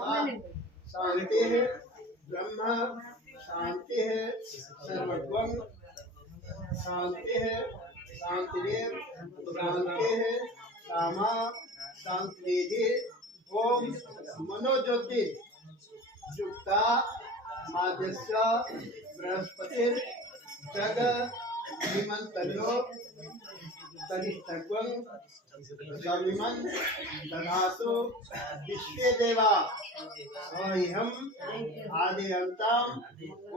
शांति ब्रह्म शांति सर्वत्वं शांति शांतिरेव शांति सामा शांति ओम मनोज्योति युक्ता माध्यस्य बृहस्पति जग विमंतलो तनिष्ठग्वं सविमन दधातु विश्वे देवा स्वयं आदि अंतम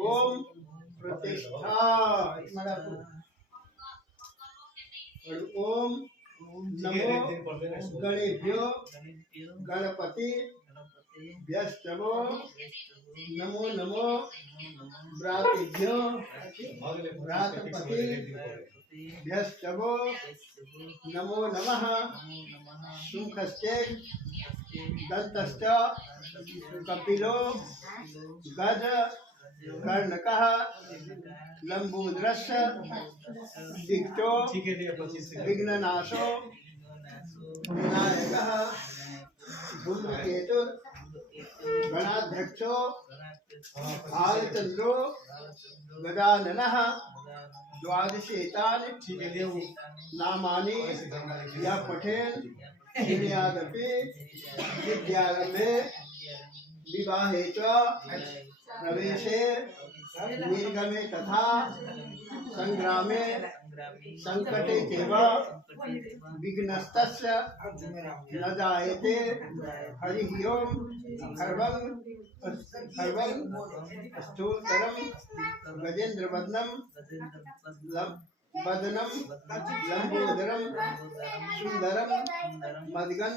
ओम प्रतिष्ठा ओम नमो गणेभ्यो गणपति व्यस्तवो नमो नमो व्रातेभ्यो व्रातपति व्यस्तवो नमो नमः सुखस्ते दंतश्च कपिलो गज कर्णकः लंबोदरस्य दिक्तो विघ्ननाशो विनायकः धूमकेतु गणाध्यक्षो भालचंद्रो गजाननः द्वादशेतानि नामानि यः पठेन् विद्यादपि विद्यारम्भे विवाहे च प्रवेशे निर्गमे तथा संग्रामे संकटे चैव विघ्नस्तस्य न जायते। हरि ओम खर्वं स्थूलतरं गजेन्द्रवदनं वदनं लंबोदरं सुंदरं मदगंध